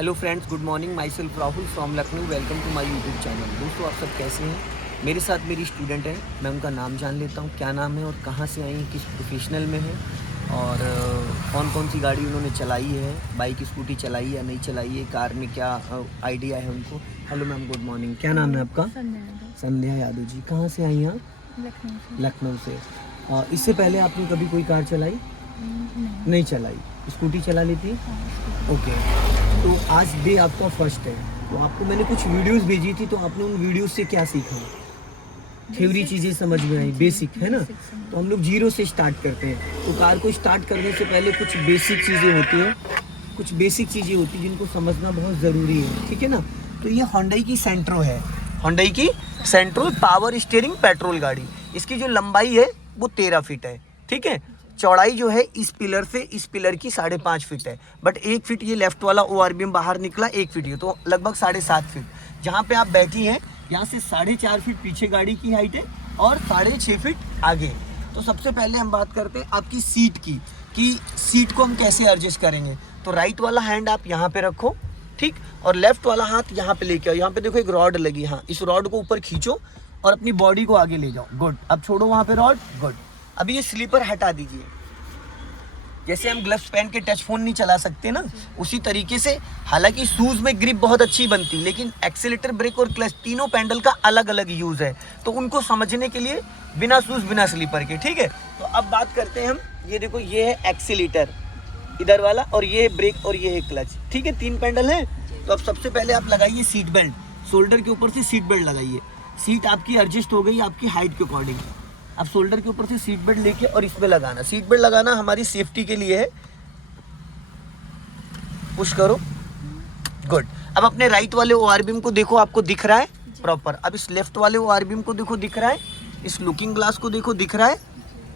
Hello friends, good morning. Myself Rahul from Lucknow. Welcome to my YouTube channel. दोस्तों, आप सब कैसे हैं? मेरे साथ मेरी स्टूडेंट है, मैं उनका नाम जान लेता हूँ, क्या नाम है और कहाँ से आई हैं, किस प्रोफेशनल में है और कौन कौन सी गाड़ी उन्होंने चलाई है, बाइक स्कूटी चलाई है या नहीं चलाई है, कार में क्या आइडिया है उनको। Hello ma'am, good morning. क्या नाम है आपका? संध्या यादव जी। कहाँ से आई हैं आप? लखनऊ से। इससे पहले आपने कभी कोई कार चलाई? नहीं चलाई। स्कूटी चला लेती? ओके। तो आज डे आपका फर्स्ट है, तो आपको मैंने कुछ वीडियोस भेजी थी, तो आपने उन वीडियोस से क्या सीखा? थ्योरी चीज़ें समझ में आई, बेसिक है ना। तो हम लोग जीरो से स्टार्ट करते हैं। तो कार को स्टार्ट करने से पहले कुछ बेसिक चीज़ें होती हैं, कुछ बेसिक चीज़ें होती हैं जिनको समझना बहुत ज़रूरी है, ठीक है ना। तो ये होंडई की सेंट्रो है, होंडई की सेंट्रो पावर स्टीयरिंग पेट्रोल गाड़ी। इसकी जो लंबाई है वो 13 फीट है, ठीक है। चौड़ाई जो है इस पिलर से इस पिलर की 5.5 फीट है, बट 1 फीट ये लेफ्ट वाला ORBM बाहर निकला, 1 फीट ये, तो लगभग 7.5 फीट। जहाँ पे आप बैठी हैं यहाँ से 4.5 फीट पीछे गाड़ी की हाइट है और 6.5 फीट आगे। तो सबसे पहले हम बात करते हैं आपकी सीट की, कि सीट को हम कैसे एडजस्ट करेंगे। तो राइट वाला हैंड आप यहाँ पे रखो, ठीक, और लेफ्ट वाला हाथ यहाँ पे लेके आओ। यहाँ पे देखो एक रॉड लगी, हाँ, इस रॉड को ऊपर खींचो और अपनी बॉडी को आगे ले जाओ। गुड। अब छोड़ो वहाँ पे रॉड। गुड। अभी ये स्लीपर हटा दीजिए। जैसे हम ग्लव्स पहन के टच फोन नहीं चला सकते ना, उसी तरीके से, हालांकि शूज में ग्रिप बहुत अच्छी बनती, लेकिन एक्सीलेटर, ब्रेक और क्लच तीनों पैडल का अलग अलग यूज है, तो उनको समझने के लिए बिना शूज बिना स्लीपर के, ठीक है। तो अब बात करते हैं हम, ये देखो, ये है एक्सीलेटर इधर वाला, और ये है ब्रेक और ये है क्लच, ठीक है, 3 पैडल है। तो अब सबसे पहले आप लगाइए सीट बेल्ट, शोल्डर के ऊपर से सीट बेल्ट लगाइए। सीट आपकी एडजस्ट हो गई आपकी हाइट के अकॉर्डिंग। अब शोल्डर के ऊपर से सीट बेल्ट लेके और इसमें लगाना। सीट बेल्ट लगाना हमारी सेफ्टी के लिए है। पुश करो। गुड। अब अपने राइट वाले ORBM को देखो, आपको दिख रहा है प्रॉपर। अब इस लेफ्ट वाले ORBM को देखो, दिख रहा है। इस लुकिंग ग्लास को देखो, दिख रहा है,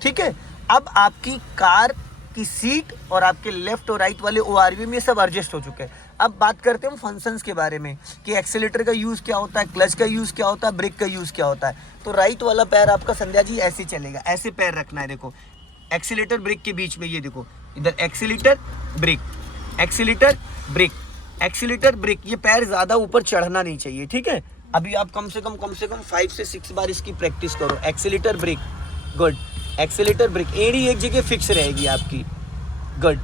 ठीक है। अब आपकी कार की सीट और आपके लेफ्ट और राइट वाले ORBM ये सब एडजस्ट हो चुके हैं। अब बात करते हैं फंक्शंस के बारे में, कि एक्सीलेटर का यूज़ क्या होता है, क्लच का यूज़ क्या होता है, ब्रेक का यूज़ क्या होता है। तो राइट वाला पैर आपका संध्या जी ऐसे चलेगा, ऐसे पैर रखना है। देखो, एक्सीलेटर ब्रेक के बीच में, ये देखो, इधर accelerator brake, accelerator brake, accelerator brake. ये पैर ज़्यादा ऊपर चढ़ना नहीं चाहिए, ठीक है। अभी आप कम से कम 5 से 6 बार इसकी प्रैक्टिस करो। Accelerator brake. Good. Accelerator brake, एड़ी एक जगह फिक्स रहेगी आपकी। गुड।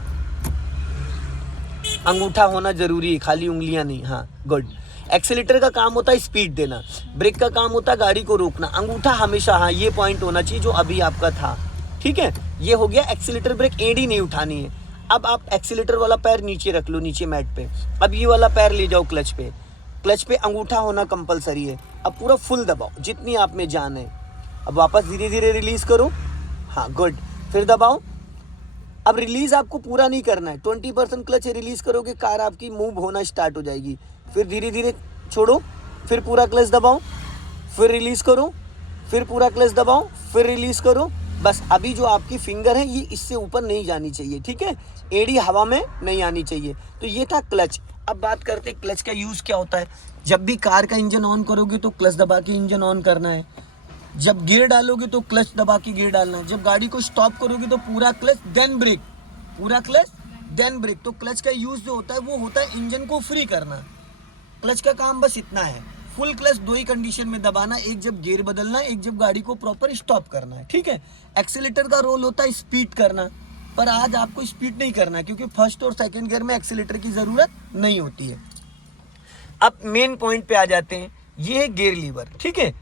अंगूठा होना जरूरी है, खाली उंगलियां नहीं, हाँ। गुड। एक्सीलेटर का काम होता है स्पीड देना, ब्रेक का काम होता है गाड़ी को रोकना। अंगूठा हमेशा, हाँ, ये पॉइंट होना चाहिए जो अभी आपका था, ठीक है। ये हो गया एक्सीलेटर ब्रेक, एड़ी नहीं उठानी है। अब आप एक्सीलेटर वाला पैर नीचे रख लो, नीचे मैट पे। अब ये वाला पैर ले जाओ क्लच पे। क्लच पे अंगूठा होना कंपलसरी है। अब पूरा फुल दबाओ जितनी आप में जान है। अब वापस धीरे धीरे रिलीज करो, हाँ। गुड। फिर दबाओ। अब रिलीज आपको पूरा नहीं करना है, 20% क्लच रिलीज करोगे, कार आपकी मूव होना स्टार्ट हो जाएगी। फिर धीरे धीरे छोड़ो, फिर पूरा क्लच दबाओ, फिर रिलीज करो, फिर पूरा क्लच दबाओ, फिर रिलीज करो। बस अभी जो आपकी फिंगर है ये इससे ऊपर नहीं जानी चाहिए, ठीक है। एड़ी हवा में नहीं आनी चाहिए। तो ये था क्लच। अब बात करते हैं क्लच का यूज़ क्या होता है। जब भी कार का इंजन ऑन करोगे तो क्लच दबा के इंजन ऑन करना है। जब गियर डालोगे तो क्लच दबा के गियर डालना है। जब गाड़ी को स्टॉप करोगे तो पूरा क्लच देन ब्रेक, पूरा क्लच देन ब्रेक। तो क्लच का यूज जो होता है वो होता है इंजन को फ्री करना। क्लच का काम बस इतना है। फुल क्लच 2 ही कंडीशन में दबाना, एक जब गियर बदलना, एक जब गाड़ी को प्रॉपर स्टॉप करना है, ठीक है। एक्सीलेटर का रोल होता है स्पीड करना, पर आज आपको स्पीड नहीं करना है क्योंकि फर्स्ट और सेकंड गियर में एक्सीलेटर की जरूरत नहीं होती है। अब मेन पॉइंट पे आ जाते हैं, ये है गियर लीवर, ठीक है।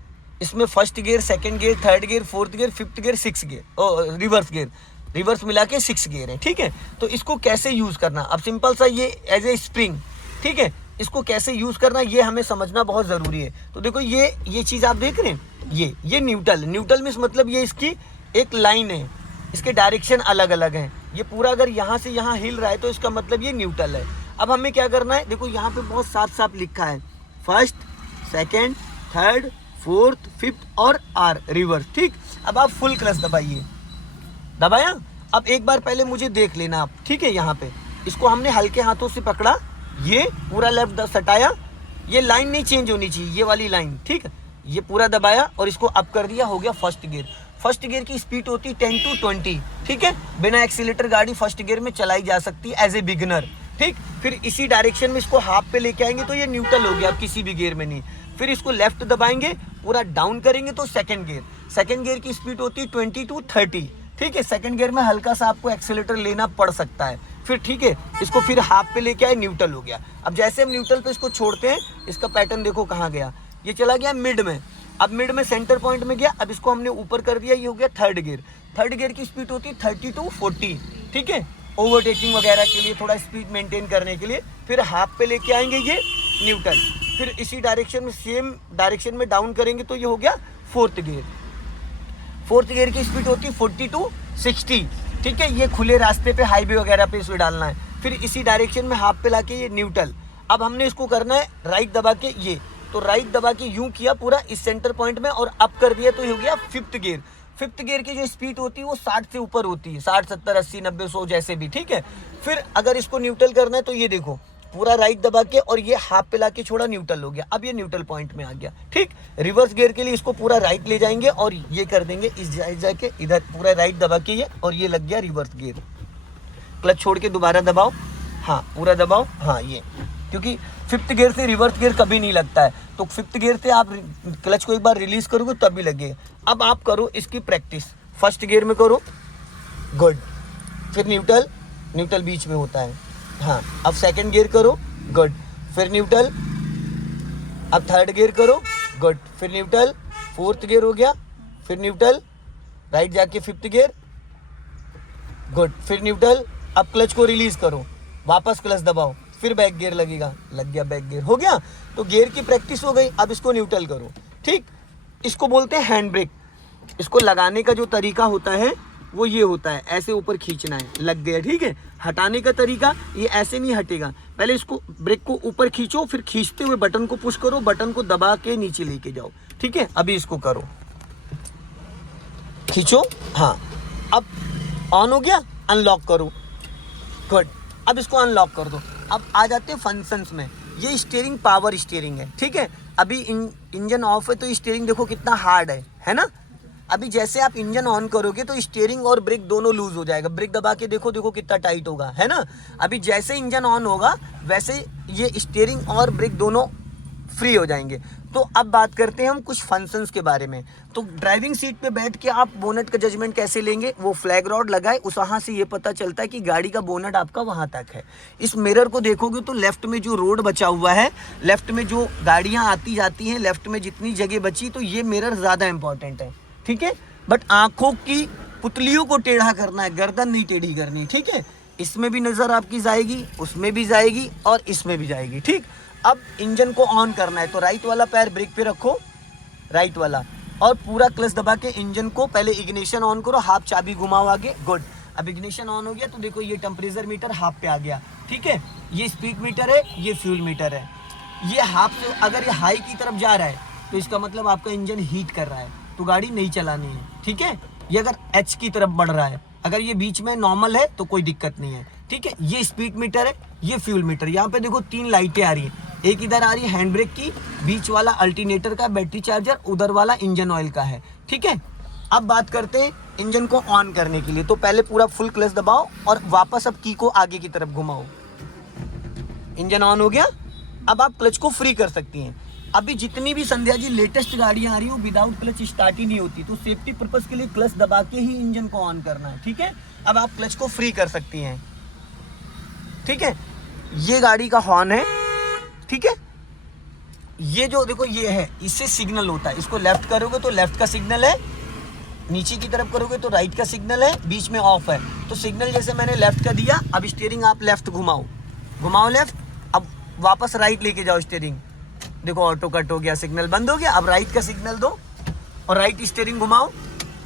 इसमें first gear, second gear, third gear, fourth gear, fifth gear, 6 gear, reverse gear, reverse मिला के 6 गियर है, ठीक है। तो इसको कैसे यूज करना, अब सिंपल सा, ये एज ए स्प्रिंग, ठीक है। इसको कैसे यूज करना ये हमें समझना बहुत जरूरी है। तो देखो, ये चीज आप देख रहे हैं, ये न्यूट्रल, न्यूट्रल मींस मतलब ये इसकी एक लाइन है, इसके डायरेक्शन अलग अलग हैं। ये पूरा अगर यहाँ से यहाँ हिल रहा है तो इसका मतलब ये न्यूट्रल है। अब हमें क्या करना है, देखो यहाँ पे बहुत साफ साफ लिखा है, first, second, third, fourth, fifth और आर, रिवर्स, ठीक। अब आप फुल क्लच दबाइए, दबाया। अब एक बार पहले मुझे देख लेना आप, ठीक है। यहाँ पे इसको हमने हल्के हाथों से पकड़ा, ये पूरा लेफ्ट सटाया, ये लाइन नहीं चेंज होनी चाहिए, ये वाली लाइन, ठीक है। ये पूरा दबाया और इसको अप कर दिया, हो गया फर्स्ट गियर। फर्स्ट गियर की स्पीड होती है 10 to 20, ठीक है। बिना एक्सीलेटर गाड़ी फर्स्ट गियर में चलाई जा सकती है एज ए बिगिनर, ठीक। फिर इसी डायरेक्शन में इसको हाफ पे लेके आएंगे तो ये न्यूट्रल हो गया, अब किसी भी गियर में नहीं। फिर इसको लेफ्ट दबाएंगे, पूरा डाउन करेंगे तो सेकंड गियर की स्पीड होती है 20 to 30, ठीक है। सेकंड गियर में हल्का सा आपको एक्सेलेरेटर लेना पड़ सकता है। फिर ठीक है, इसको फिर हाफ पे लेके आए, न्यूट्रल हो गया। अब जैसे हम न्यूट्रल पे इसको छोड़ते हैं, इसका पैटर्न देखो कहाँ गया, ये चला गया मिड में। अब मिड में सेंटर पॉइंट में गया, अब इसको हमने ऊपर कर दिया, ये हो गया थर्ड गियर की स्पीड होती है 30 to 40, ठीक है, ओवरटेकिंग वगैरह के लिए, थोड़ा स्पीड मेंटेन करने के लिए। फिर हाफ पे लेके आएंगे ये न्यूट्रल, फिर इसी डायरेक्शन में सेम डायरेक्शन में डाउन करेंगे तो ये हो गया फोर्थ गियर की स्पीड होती है 40 to 60, ठीक है। ये खुले रास्ते पे हाईवे वगैरह पे इसमें डालना है। फिर इसी डायरेक्शन में हाफ पे लाके ये न्यूट्रल। अब हमने इसको करना है राइट दबा के, ये तो राइट दबा के यूं किया पूरा इस सेंटर पॉइंट में और अप कर दिया तो ये हो गया फिफ्थ गियर की जो स्पीड होती है वो 60 से ऊपर होती है, 60 70 80 90 100 जैसे भी, ठीक है। फिर अगर इसको न्यूट्रल करना है तो ये देखो पूरा राइट दबा के और ये हाफ पे लाके छोड़ा, न्यूट्रल हो गया। अब ये न्यूट्रल पॉइंट में आ गया, ठीक। रिवर्स गियर के लिए इसको पूरा राइट ले जाएंगे और ये कर देंगे इस जाके इधर पूरा राइट दबा के ये, और ये लग गया रिवर्स गियर। क्लच छोड़ के दोबारा दबाओ, हाँ पूरा दबाओ, हाँ ये, क्योंकि फिफ्थ गियर से रिवर्स गियर कभी नहीं लगता है, तो फिफ्थ गियर से आप क्लच को एक बार रिलीज करोगे तब भी लगेगा। अब आप करो इसकी प्रैक्टिस, फर्स्ट गियर में करो, गुड। फिर न्यूट्रल बीच में होता है, हाँ। अब सेकंड गियर करो, गुड। फिर न्यूट्रल, अब थर्ड गियर करो, गुड। फिर न्यूट्रल, फोर्थ गियर हो गया। फिर न्यूट्रल, राइट जाके फिफ्थ गियर, गुड। फिर न्यूट्रल, अब क्लच को रिलीज करो, वापस क्लच दबाओ, फिर बैक गियर लगेगा, लग गया बैक गियर, हो गया। तो गियर की प्रैक्टिस हो गई। अब इसको न्यूट्रल करो, ठीक। इसको बोलते हैं हैंड ब्रेक। इसको लगाने का जो तरीका होता है वो ये होता है, ऐसे ऊपर खींचना है, लग गया, ठीक है। हटाने का तरीका ये ऐसे नहीं हटेगा, पहले इसको ब्रेक को ऊपर खींचो, फिर खींचते हुए बटन को पुश करो, बटन को दबा के नीचे लेके जाओ, ठीक है। अभी इसको करो, खींचो, हाँ। अब ऑन हो गया, अनलॉक करो, गुड। अब इसको अनलॉक कर दो। अब आ जाते हैं फंक्शंस में। ये स्टीयरिंग पावर स्टीयरिंग है, ठीक है। अभी इंजन ऑफ है तो स्टीयरिंग देखो कितना हार्ड है ना। अभी जैसे आप इंजन ऑन करोगे तो स्टीयरिंग और ब्रेक दोनों लूज हो जाएगा। ब्रेक दबा के देखो कितना टाइट होगा, है ना। अभी जैसे इंजन ऑन होगा वैसे ये स्टीयरिंग और ब्रेक दोनों फ्री हो जाएंगे। तो अब बात करते हैं हम कुछ फंक्शंस के बारे में। तो ड्राइविंग सीट पे बैठ के आप बोनट का जजमेंट कैसे लेंगे, वो फ्लैग रॉड लगाए, उस वहाँ से ये पता चलता है कि गाड़ी का बोनट आपका वहाँ तक है। इस मिरर को देखोगे तो लेफ्ट में जो रोड बचा हुआ है, लेफ्ट में जो गाड़ियाँ आती जाती हैं, लेफ्ट में जितनी जगह बची, तो ये मिरर ज़्यादा इंपॉर्टेंट है, ठीक है। बट आँखों की पुतलियों को टेढ़ा करना है, गर्दन नहीं टेढ़ी करनी, ठीक है। इसमें भी नज़र आपकी जाएगी, उसमें भी जाएगी और इसमें भी जाएगी, ठीक। अब इंजन को ऑन करना है तो राइट वाला पैर ब्रेक पे रखो, राइट वाला, और पूरा क्लच दबा के इंजन को पहले इग्निशन ऑन करो, हाफ चाबी घुमाओ आगे, गुड। अब इग्निशन ऑन हो गया तो देखो ये टेम्परेचर मीटर हाफ पे आ गया, ठीक है। ये स्पीड मीटर है, ये फ्यूल मीटर है। ये हाफ से अगर ये हाई की तरफ जा रहा है तो इसका मतलब आपका इंजन हीट कर रहा है, तो गाड़ी नहीं चलानी है, ठीक है। ये अगर एच की तरफ बढ़ रहा है, अगर ये बीच में नॉर्मल है तो कोई दिक्कत नहीं है, ठीक है। ये स्पीड मीटर है, ये फ्यूल मीटर। यहाँ पे देखो 3 लाइटें आ रही है, एक इधर आ रही है हैंड ब्रेक की, बीच वाला अल्टरनेटर का बैटरी चार्जर, उधर वाला इंजन ऑयल का है, ठीक है। अब बात करते हैं इंजन को ऑन करने के लिए। तो पहले पूरा फुल क्लच दबाओ और वापस अब की को आगे की तरफ घुमाओ, इंजन ऑन हो गया। अब आप क्लच को फ्री कर सकती हैं। अभी जितनी भी संध्या जी लेटेस्ट गाड़ियां आ रही है वो विदाउट क्लच स्टार्ट ही नहीं होती, तो सेफ्टी पर्पस के लिए क्लच दबा के ही इंजन को ऑन करना है, ठीक है। अब आप क्लच को फ्री कर सकती हैं, ठीक है। ये गाड़ी का हॉर्न है, ठीक है। ये जो देखो ये है, इससे सिग्नल होता है। इसको लेफ्ट करोगे तो लेफ्ट का सिग्नल है, नीचे की तरफ करोगे तो राइट का सिग्नल है, बीच में ऑफ है। तो सिग्नल जैसे मैंने लेफ्ट का दिया, अब स्टीयरिंग आप लेफ्ट घुमाओ लेफ्ट, अब वापस राइट लेके जाओ स्टीयरिंग, देखो ऑटो कट हो गया, सिग्नल बंद हो गया। अब राइट का सिग्नल दो और राइट स्टीयरिंग घुमाओ,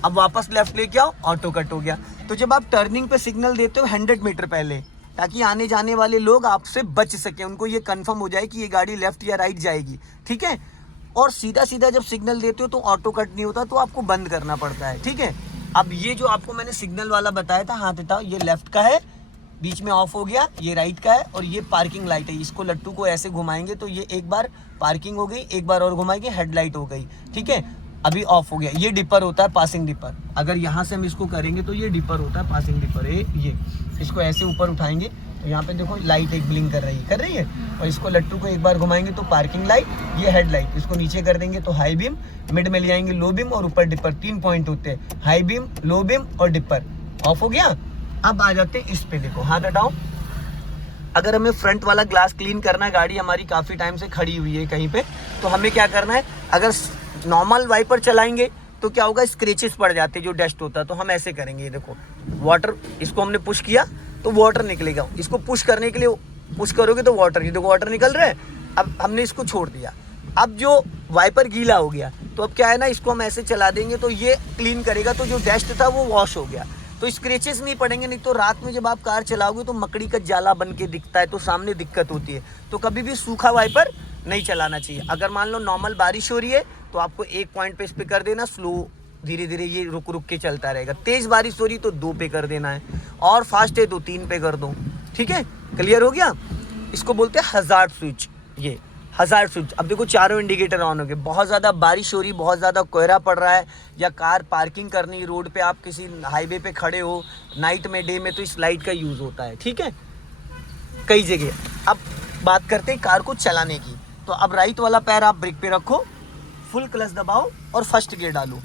अब वापस लेफ्ट लेके आओ, ऑटो कट हो गया। तो जब आप टर्निंग पे सिग्नल देते हो 100 मीटर पहले, ताकि आने जाने वाले लोग आपसे बच सके, उनको ये कंफर्म हो जाए कि ये गाड़ी लेफ्ट या राइट जाएगी, ठीक है। और सीधा सीधा जब सिग्नल देते हो तो ऑटो कट नहीं होता, तो आपको बंद करना पड़ता है, ठीक है। अब ये जो आपको मैंने सिग्नल वाला बताया था, हाथ हटाओ, ये लेफ्ट का है, बीच में ऑफ हो गया, ये राइट का है, और ये पार्किंग लाइट है। इसको लट्टू को ऐसे घुमाएंगे तो ये एक बार पार्किंग हो गई, एक बार और घुमाएंगे हेडलाइट हो गई, ठीक है। अभी ऑफ हो गया। ये डिपर होता है, पासिंग डिपर। अगर यहाँ से हम इसको करेंगे तो ये डिपर होता है, पासिंग डिपर। ये इसको ऐसे ऊपर उठाएंगे यहाँ पे देखो लाइट एक ब्लिंक कर रही है। और इसको लट्टू को एक बार घुमाएंगे तो पार्किंग लाइट, ये हेड लाइट। इसको नीचे कर देंगे तो हाई बीम, मिड में ले जाएंगे लो बीम और ऊपर डिपर। 3 पॉइंट होते हैं, हाई बीम, लो बीम और डिपर। ऑफ हो गया। अब आ जाते हैं इस पे, देखो हाथ हटाओ। अगर हमें फ्रंट वाला ग्लास क्लीन करना है, गाड़ी हमारी काफ़ी टाइम से खड़ी हुई है कहीं पे, तो हमें क्या करना है, अगर नॉर्मल वाइपर चलाएंगे तो क्या होगा, स्क्रेचेस पड़ जाते हैं जो डस्ट होता है। तो हम ऐसे करेंगे, ये देखो वाटर, इसको हमने पुश किया तो वाटर निकलेगा। इसको पुश करने के लिए पुश करोगे तो वाटर, ये देखो वाटर निकल रहा है। अब हमने इसको छोड़ दिया, अब जो वाइपर गीला हो गया तो अब क्या है ना, इसको हम ऐसे चला देंगे तो ये क्लीन करेगा। तो जो डस्ट था वो वॉश हो गया, तो स्क्रेचेस नहीं पड़ेंगे। नहीं तो रात में जब आप कार चलाओगे तो मकड़ी का जाला बन के दिखता है, तो सामने दिक्कत होती है। तो कभी भी सूखा वाइपर नहीं चलाना चाहिए। अगर मान लो नॉर्मल बारिश हो रही है तो आपको 1 पॉइंट पे इस पे कर देना, स्लो धीरे धीरे ये रुक रुक के चलता रहेगा। तेज बारिश हो रही तो 2 पे कर देना है, और फास्ट है तो 3 पे कर दो। ठीक है, क्लियर हो गया। इसको बोलते हैं हजार्ड स्विच, ये हजार्ड स्विच। अब देखो चारों इंडिकेटर ऑन हो गए। बहुत ज़्यादा बारिश हो रही, बहुत ज़्यादा कोहरा पड़ रहा है, या कार पार्किंग करनी रोड पे, आप किसी हाईवे पे खड़े हो नाइट में, डे में, तो इस लाइट का यूज़ होता है। ठीक है, कई जगह। अब बात करते हैं कार को चलाने की। तो अब राइट वाला पैर आप ब्रेक पे रखो, फुल क्लच दबाओ और फर्स्ट गियर डालो।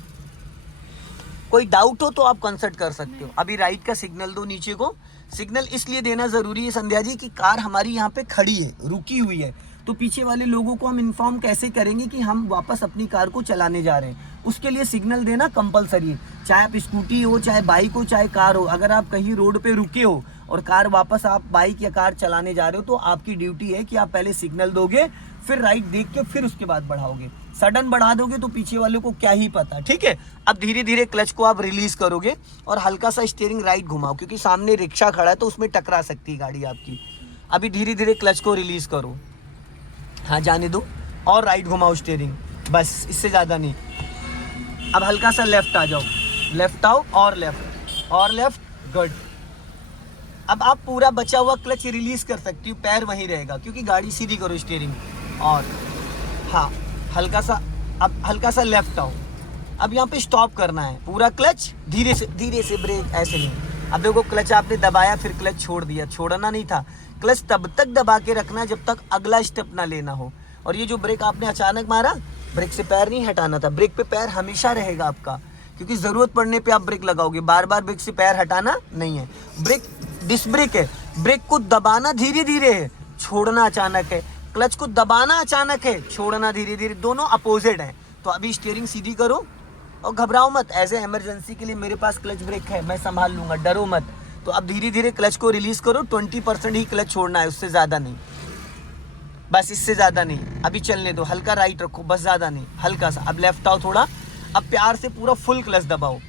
कोई डाउट हो तो आप कंसल्ट कर सकते हो। अभी राइट का सिग्नल दो नीचे को। सिग्नल इसलिए देना ज़रूरी है संध्या जी कि कार हमारी यहाँ पे खड़ी है, रुकी हुई है, तो पीछे वाले लोगों को हम इन्फॉर्म कैसे करेंगे कि हम वापस अपनी कार को चलाने जा रहे हैं। उसके लिए सिग्नल देना कंपलसरी है, चाहे आप स्कूटी हो, चाहे बाइक हो, चाहे कार हो। अगर आप कहीं रोड पे रुके हो और कार वापस आप बाइक या कार चलाने जा रहे हो तो आपकी ड्यूटी है कि आप पहले सिग्नल दोगे, फिर राइट देख के फिर उसके बाद बढ़ाओगे। सडन बढ़ा दोगे तो पीछे वाले को क्या ही पता। ठीक है, अब धीरे धीरे क्लच को आप रिलीज करोगे और हल्का सा स्टीयरिंग राइट घुमाओ, क्योंकि सामने रिक्शा खड़ा है तो उसमें टकरा सकती है गाड़ी आपकी। अभी धीरे धीरे क्लच को रिलीज करो, हाँ जाने दो, और राइट घुमाओ स्टीयरिंग, बस इससे ज़्यादा नहीं। अब हल्का सा लेफ्ट आ जाओ, लेफ्ट आओ और लेफ्ट, गुड। अब आप पूरा बचा हुआ क्लच रिलीज कर सकती हो, पैर वहीं रहेगा, क्योंकि गाड़ी सीधी करो स्टीयरिंग, और हाँ हल्का सा, अब हल्का सा लेफ्ट आओ। अब यहाँ पे स्टॉप करना है, पूरा क्लच धीरे से ब्रेक, ऐसे नहीं। अब देखो क्लच आपने दबाया फिर क्लच छोड़ दिया, छोड़ना नहीं था। क्लच तब तक दबा के रखना है जब तक अगला स्टेप ना लेना हो। और ये जो ब्रेक आपने अचानक मारा, ब्रेक से पैर नहीं हटाना था। ब्रेक पे पैर हमेशा रहेगा आपका, क्योंकि ज़रूरत पड़ने पे आप ब्रेक लगाओगे, बार बार ब्रेक से पैर हटाना नहीं है। ब्रेक डिस्क ब्रेक है, ब्रेक को दबाना धीरे धीरे है, छोड़ना अचानक है। क्लच को दबाना अचानक है, छोड़ना धीरे धीरे, दोनों अपोजिट हैं। तो अभी स्टीयरिंग सीधी करो और घबराओ मत। एज ए इमरजेंसी के लिए मेरे पास क्लच ब्रेक है, मैं संभाल लूँगा, डरो मत। तो अब धीरे धीरे क्लच को रिलीज़ करो, 20% ही क्लच छोड़ना है, उससे ज़्यादा नहीं, बस इससे ज़्यादा नहीं। अभी चलने दो, हल्का राइट रखो, बस ज़्यादा नहीं, हल्का सा। अब लेफ्ट आओ थोड़ा, अब प्यार से पूरा फुल क्लच दबाओ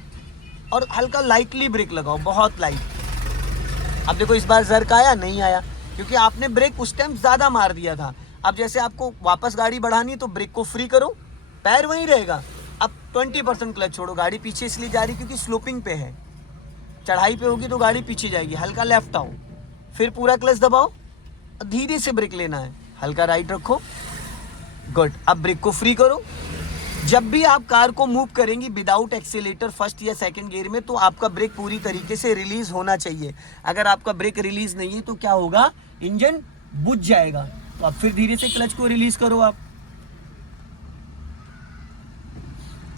और हल्का लाइटली ब्रेक लगाओ, बहुत लाइट। अब देखो इस बार जर्क आया नहीं आया, क्योंकि आपने ब्रेक उस टाइम ज़्यादा मार दिया था। अब जैसे आपको वापस गाड़ी बढ़ानी है तो ब्रेक को फ्री करो, पैर वहीं रहेगा। अब 20% क्लच छोड़ो, गाड़ी पीछे इसलिए जा रही क्योंकि स्लोपिंग पे है, चढ़ाई पे होगी तो गाड़ी पीछे जाएगी। हल्का लेफ्ट आओ, फिर पूरा क्लच दबाओ, धीरे से ब्रेक लेना है, हल्का राइट रखो, गुड। अब ब्रेक को फ्री करो। जब भी आप कार को मूव करेंगी विदाउट एक्सीलेटर फर्स्ट या सेकंड गियर में, तो आपका ब्रेक पूरी तरीके से रिलीज होना चाहिए। अगर आपका ब्रेक रिलीज नहीं है तो क्या होगा, इंजन बुझ जाएगा। तो अब फिर धीरे से क्लच को रिलीज करो, आप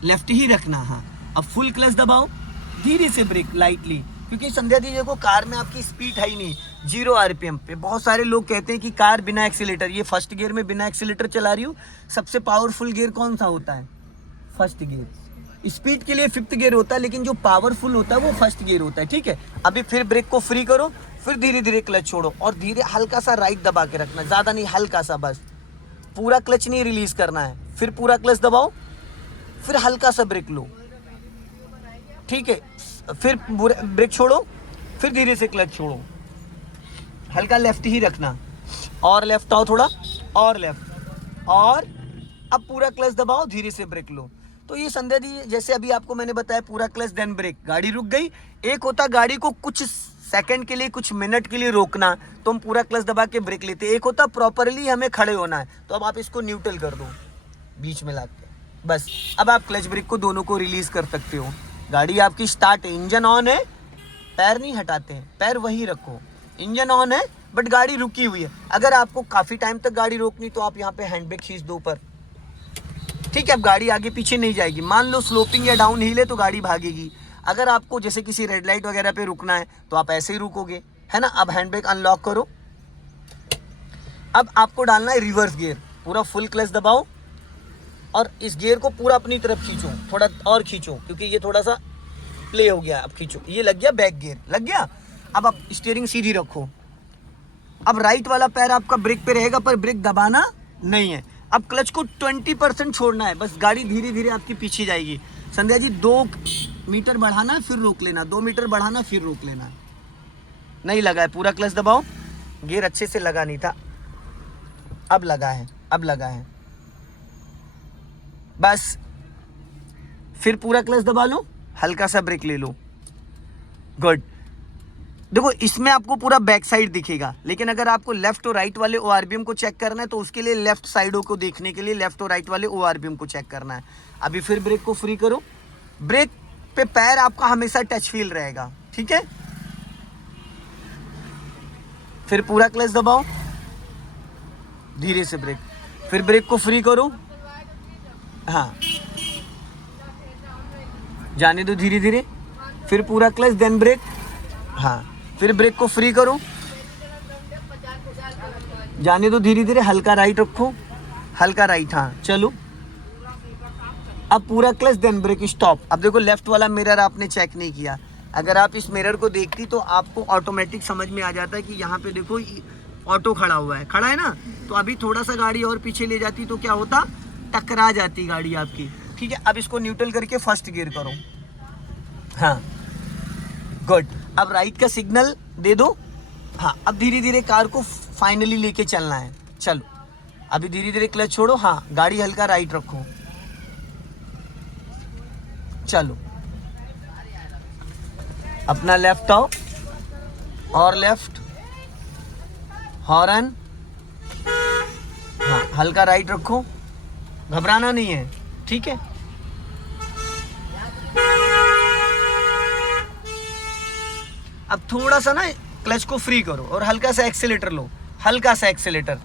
लेफ्ट ही रखना, हाँ। अब फुल क्लच दबाओ, धीरे से ब्रेक लाइटली, क्योंकि संध्या दी देखो कार में आपकी स्पीड है ही नहीं, 0 RPM पे। बहुत सारे लोग कहते हैं कि कार बिना एक्सीलेटर, ये फर्स्ट गियर में बिना एक्सीलेटर चला रही हूँ। सबसे पावरफुल गियर कौन सा होता है, फर्स्ट गियर। स्पीड के लिए 5th गियर होता है, लेकिन जो पावरफुल होता है वो फर्स्ट गियर होता है। ठीक है, अभी फिर ब्रेक को फ्री करो, फिर धीरे धीरे क्लच छोड़ो और धीरे हल्का सा राइट दबा के रखना, ज़्यादा नहीं, हल्का सा बस, पूरा क्लच नहीं रिलीज करना है। फिर पूरा क्लच दबाओ, फिर हल्का सा ब्रेक लो, ठीक है, फिर ब्रेक छोड़ो, फिर धीरे से क्लच छोड़ो, हल्का लेफ्ट ही रखना, और लेफ्ट आओ थोड़ा, और लेफ्ट, और अब पूरा क्लच दबाओ, धीरे से ब्रेक लो। तो ये संध्या दी जैसे अभी आपको मैंने बताया, पूरा क्लच देन ब्रेक, गाड़ी रुक गई। एक होता गाड़ी को कुछ सेकंड के लिए, कुछ मिनट के लिए रोकना, तो हम पूरा क्लच दबा के ब्रेक लेते। एक होता प्रॉपरली हमें खड़े होना है, तो अब आप इसको न्यूट्रल कर दो बीच में लाके, बस। अब आप क्लच ब्रेक को दोनों को रिलीज कर सकते हो। गाड़ी आपकी स्टार्ट है, इंजन ऑन है, पैर नहीं हटाते हैं, पैर वहीं रखो। इंजन ऑन है, बट गाड़ी रुकी हुई है। अगर आपको काफ़ी टाइम तक गाड़ी रोकनी तो आप यहाँ पे हैंड ब्रेक खींच दो ऊपर, ठीक है। अब गाड़ी आगे पीछे नहीं जाएगी। मान लो स्लोपिंग या डाउन हिल है तो गाड़ी भागेगी। अगर आपको जैसे किसी रेड लाइट वगैरह पे रुकना है तो आप ऐसे ही रुकोगे, है ना। अब हैंड ब्रेक अनलॉक करो। अब आपको डालना है रिवर्स गियर, पूरा फुल क्लच दबाओ और इस गियर को पूरा अपनी तरफ खींचो, थोड़ा और खींचो क्योंकि ये थोड़ा सा प्ले हो गया। अब खींचो, ये लग गया बैक गियर, लग गया। अब आप स्टीयरिंग सीधी रखो। अब राइट वाला पैर आपका ब्रेक पे रहेगा पर ब्रेक दबाना नहीं है। अब क्लच को 20% छोड़ना है, बस गाड़ी धीरे धीरे आपकी पीछे जाएगी। संध्या जी 2 मीटर बढ़ाना फिर रोक लेना, 2 मीटर बढ़ाना फिर रोक लेना। नहीं लगा है, पूरा क्लच दबाओ। गियर अच्छे से लगा नहीं था, अब लगा है, अब लगा है। बस फिर पूरा क्लच दबा लो, हल्का सा ब्रेक ले लो। गुड। देखो इसमें आपको पूरा बैक साइड दिखेगा, लेकिन अगर आपको लेफ्ट और राइट वाले ORBM को चेक करना है तो उसके लिए लेफ्ट साइडों को देखने के लिए लेफ्ट और राइट वाले ORBM को चेक करना है। अभी फिर ब्रेक को फ्री करो। ब्रेक पे पैर आपका हमेशा टच फील रहेगा, ठीक है। फिर पूरा क्लच दबाओ, धीरे से ब्रेक, फिर ब्रेक को फ्री करो। हाँ, जाने दो धीरे धीरे, फिर पूरा क्लच देन ब्रेक। हाँ, फिर ब्रेक को फ्री करो, जाने दो धीरे धीरे, हल्का राइट रखो, हल्का राइट। हाँ चलो, अब पूरा क्लच देन ब्रेक, स्टॉप। अब देखो लेफ्ट वाला मिरर आपने चेक नहीं किया। अगर आप इस मिरर को देखती तो आपको ऑटोमेटिक समझ में आ जाता है कि यहाँ पे देखो ऑटो खड़ा हुआ है, खड़ा है ना। तो अभी थोड़ा सा गाड़ी और पीछे ले जाती तो क्या होता, टकरा जाती गाड़ी आपकी, ठीक है। अब इसको न्यूट्रल करके फर्स्ट गियर करो। हाँ गुड। अब राइट का सिग्नल दे दो। हाँ, अब धीरे धीरे कार को फाइनली लेके चलना है। चलो अभी धीरे धीरे क्लच छोड़ो। हाँ, गाड़ी हल्का राइट रखो। चलो अपना लेफ्ट आओ और लेफ्ट, हॉर्न। हाँ, हल्का राइट रखो, घबराना नहीं है, ठीक है। अब थोड़ा सा ना क्लच को फ्री करो और हल्का सा एक्सीलेटर लो, हल्का सा एक्सीलेटर।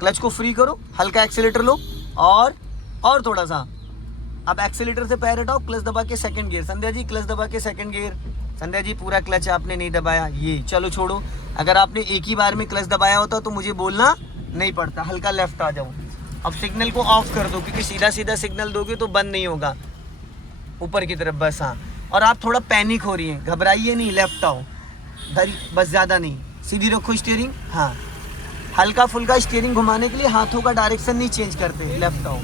क्लच को फ्री करो, हल्का एक्सीलेटर लो और थोड़ा सा। अब एक्सीलेटर से पैर हटाओ, क्लच दबा के second gear. Sandhya ji clutch दबा के सेकंड गियर। संध्या जी पूरा क्लच आपने नहीं दबाया, ये चलो छोड़ो। अगर आपने एक ही बार में क्लच दबाया होता तो मुझे बोलना नहीं पड़ता। हल्का लेफ्ट आ जाओ। अब सिग्नल को ऑफ कर दो क्योंकि सीधा सीधा सिग्नल दोगे तो बंद नहीं होगा, ऊपर की तरफ बस। हाँ, और आप थोड़ा पैनिक हो रही हैं, घबराइए नहीं, लेफ्ट आओ बस, ज़्यादा नहीं। सीधी रखो स्टीयरिंग। हाँ, हल्का फुल्का स्टीयरिंग घुमाने के लिए हाथों का डायरेक्शन नहीं चेंज करते, लेफ्ट आओ,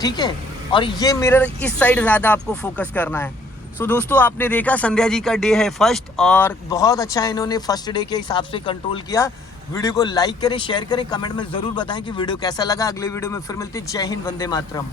ठीक है। और ये मिरर इस साइड ज़्यादा आपको फोकस करना है। सो दोस्तों आपने देखा संध्या जी का डे है फर्स्ट, और बहुत अच्छा इन्होंने फर्स्ट डे के हिसाब से कंट्रोल किया। वीडियो को लाइक करें, शेयर करें, कमेंट में ज़रूर बताएं कि वीडियो कैसा लगा। अगले वीडियो में फिर मिलते हैं। जय हिंद, वंदे मातरम।